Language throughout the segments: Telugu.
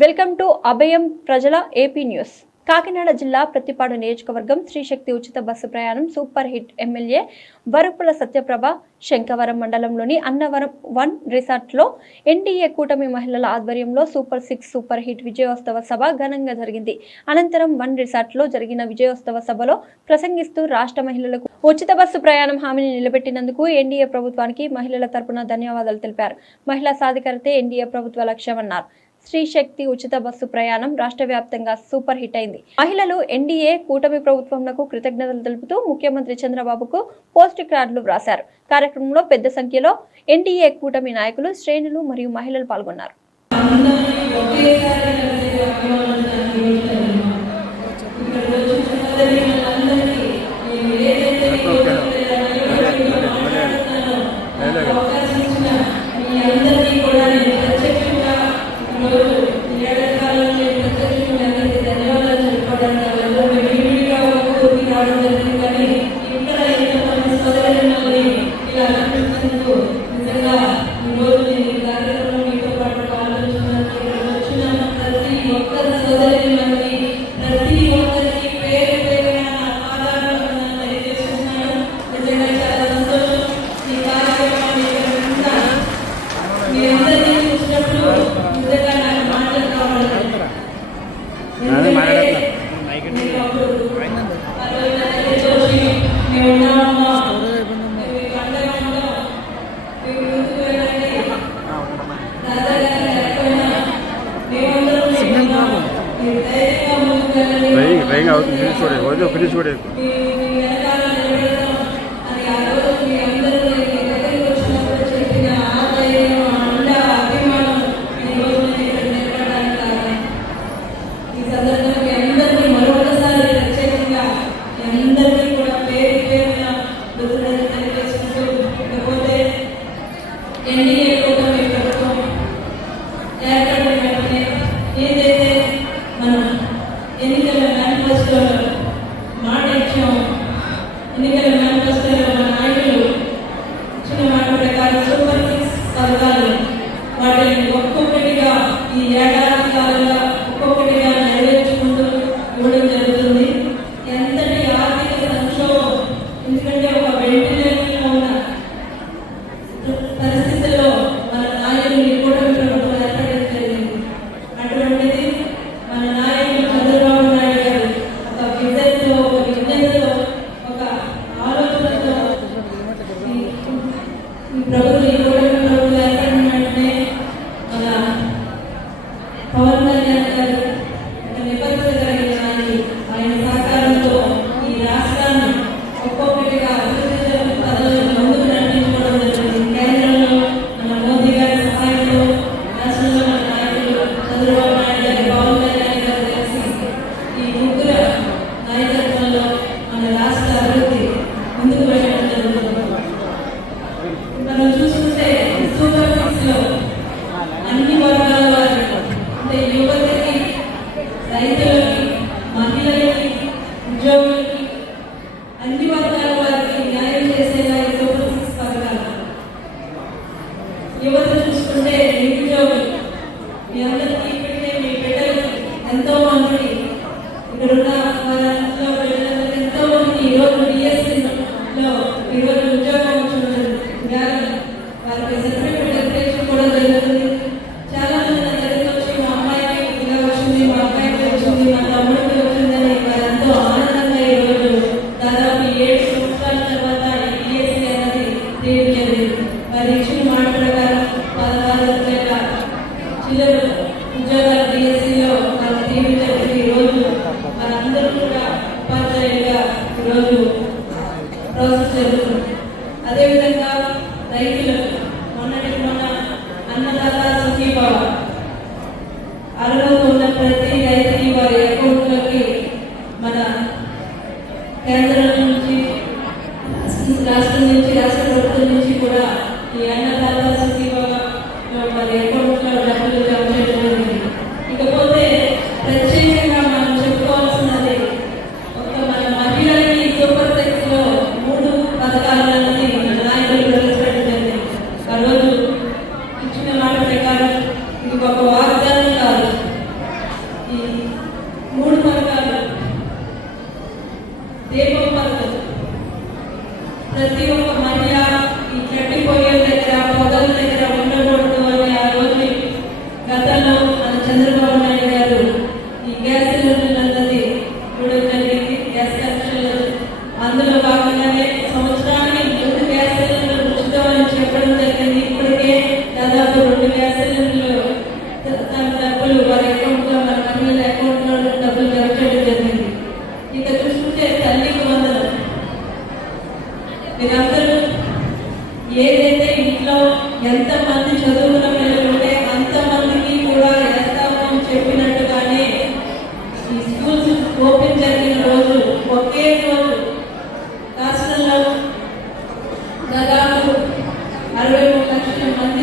వెల్కమ్ టు అభయం ప్రజల ఏపీ న్యూస్ కాకినాడ జిల్లా ప్రతిపాడు నియోజకవర్గం శ్రీశక్తి ఉచిత బస్సు ప్రయాణం super hit MLA Varupula Satyaprabha Shankavaram మండలంలోని అన్నవరం వన్ రిసార్ట్లో ఎన్డీఏ కూటమి మహిళల ఆధ్వర్యంలో సూపర్ సిక్స్ సూపర్ హిట్ విజయోత్సవ సభ ఘనంగా జరిగింది. అనంతరం వన్ రిసార్ట్లో జరిగిన విజయోత్సవ సభలో ప్రసంగిస్తూ రాష్ట్ర మహిళలకు ఉచిత బస్సు ప్రయాణం హామీని నిలబెట్టినందుకు ఎన్డీఏ ప్రభుత్వానికి మహిళల తరపున ధన్యవాదాలు తెలిపారు. మహిళా సాధికారితే ఎన్డీఏ ప్రభుత్వ లక్ష్యమన్నారు స్త్రీ శక్తి ఉచిత బస్సు ప్రయాణం రాష్ట్ర వ్యాప్తంగా సూపర్ హిట్ అయింది. మహిళలు ఎన్డీఏ కూటమి ప్రభుత్వంకు కృతజ్ఞతలు తెలుపుతూ ముఖ్యమంత్రి చంద్రబాబుకు పోస్ట్ కార్డులు వ్రాశారు. కార్యక్రమంలో పెద్ద సంఖ్యలో ఎన్డీఏ కూటమి నాయకులు శ్రేణులు మరియు మహిళలు పాల్గొన్నారు. ಹೆಂಗೆ ಅವ್ರು ನಿಲ್ಲಿಸೋಡೆ ಒಯ್ದು ಫಿನಿಶ್ ಹೊಡೆಯಬೇಕು Amém. You. అందులో భాగంగానే సంవత్సరానికి మూడు గ్యాస్ సిలిండర్లు ఉచితం అని చెప్పడం జరిగింది. ఇప్పటికే దాదాపు రెండు గ్యాస్ తన డబ్బులు వారి అకౌంట్లో మన మహిళలు అరవై మూడు లక్షల మంది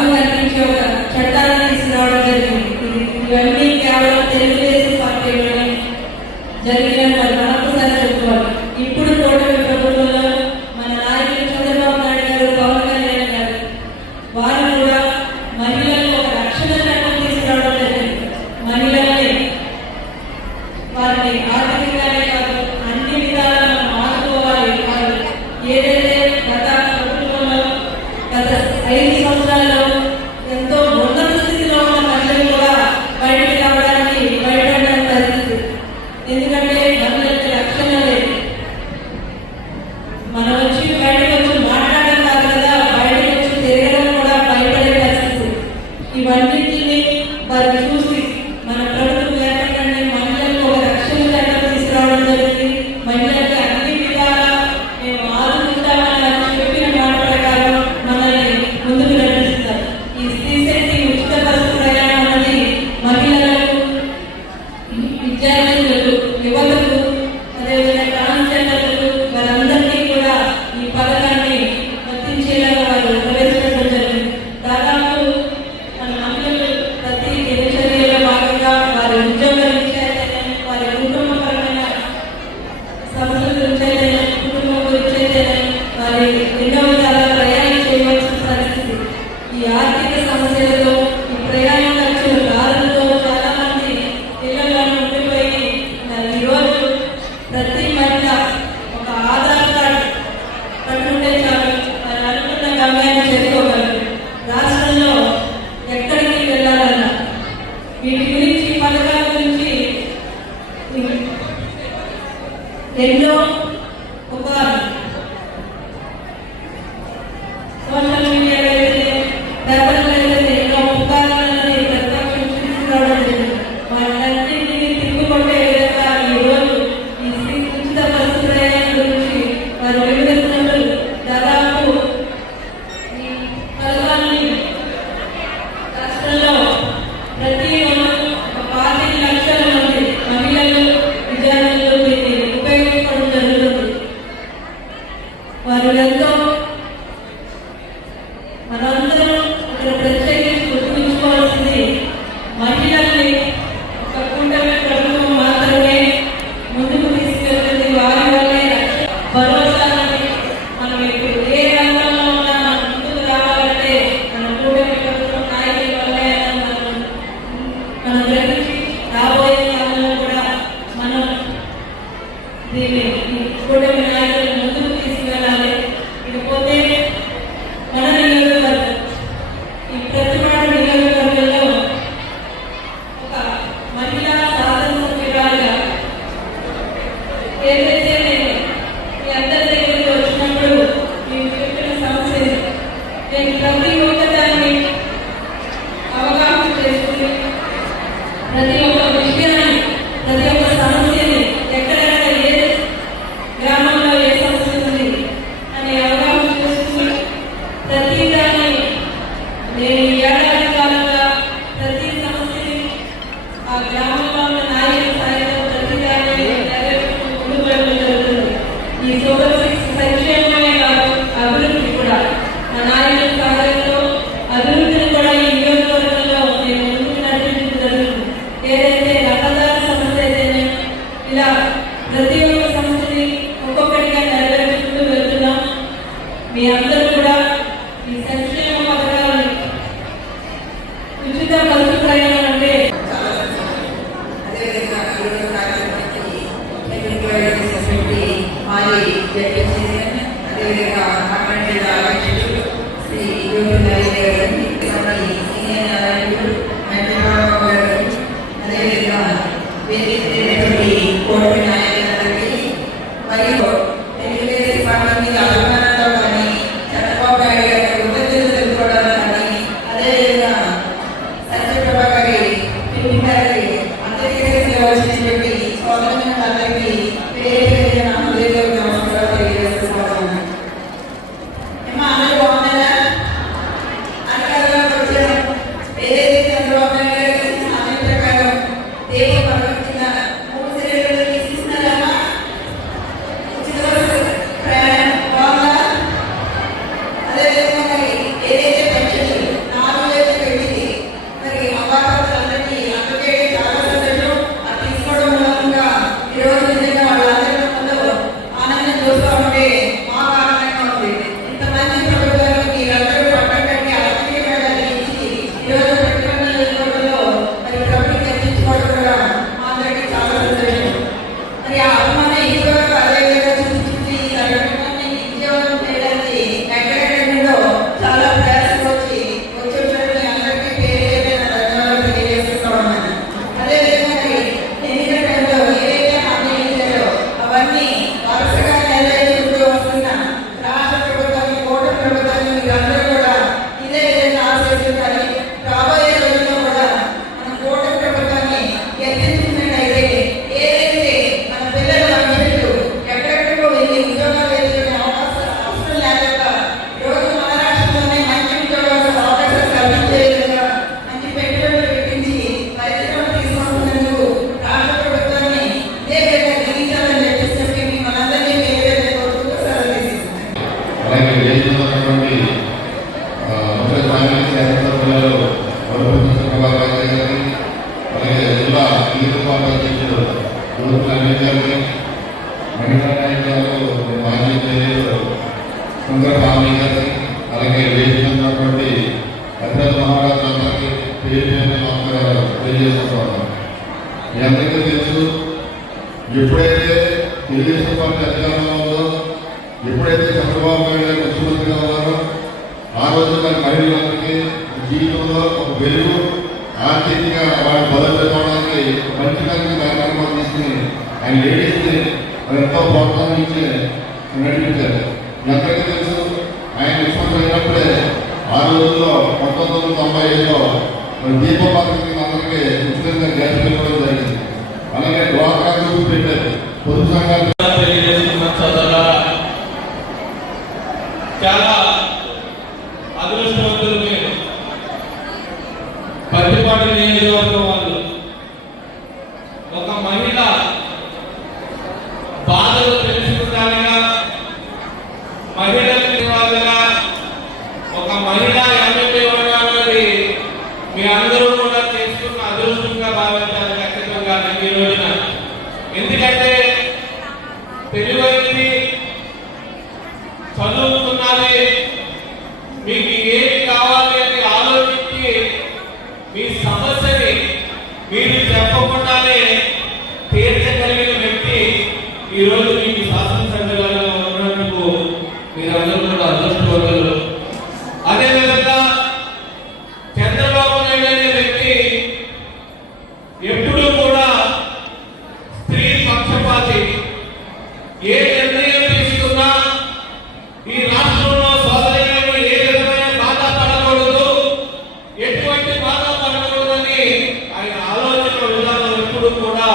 లాభం కల్పించే ఒక చట్టాలను తీసుకురావడం జరిగింది. ఇవన్నీ వీటి గురించి పథకాల గురించి ఎన్నో Yeah. ശ്രീ ഗുരുനാരായണ സ്വാമി നാരായണ మహారాజులందరికీ తెలియజేస్తున్నాను మీ తెలుసు ఎప్పుడైతే తెలుగుదేశం పార్టీ అధికారంలో ఉందో ఎప్పుడైతే చంద్రబాబు నాయుడు గారు ముఖ్యమంత్రిగా ఉన్నారో ఆ రోజు దాని మహిళలందరికీ జీవితంలో ఒక వెలుగు ఆర్థికంగా వాడు బలపెట్టుకోవడానికి మంచి దానికి కార్యక్రమాలు తీసుకుని ఆయన లేడీస్ని ఎంతో ప్రోత్సహించి నడిపించారు ఎంతకీ తెలుసు ఆయన ముఖ్యమంత్రి అయినప్పుడే ఆ రోజుల్లో పంతొమ్మిది వందల తొంభై ఐదులో మరి దీప పథకం అందరికీ ఉచితంగా గ్యాస్ పెట్టడం జరిగింది. అలాగే డ్వాక్రా గ్రూప్ పెట్టారు. పొదుపు సంఘాలు చాలా ఉన్నప్పుడు కూడా